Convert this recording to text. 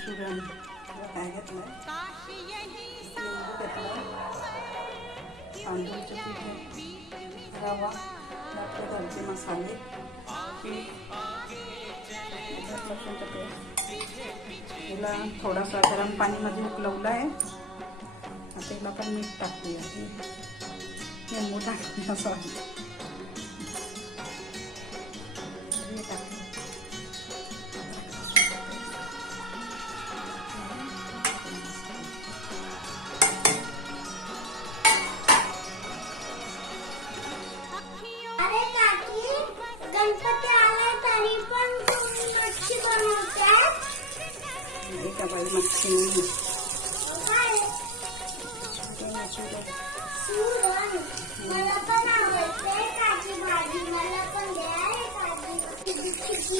Mushroom काय घेतलं, लिंबू घेतलं, तांदूळचे पीठ, रवा, आपले घरचे मसाले, पीठ, लसूणचं पेस्ट, हिला थोडासा गरम पाणीमध्ये उकलवलं आहे. आता हिला पण मीठ टाकूया, लिंबू टाकूया, सॉरी गणपती आला तरी पण मच्छी बनवतात. एका बाई मच्छी नाही मला पण आवडते काची भाजी. मला पण द्या काची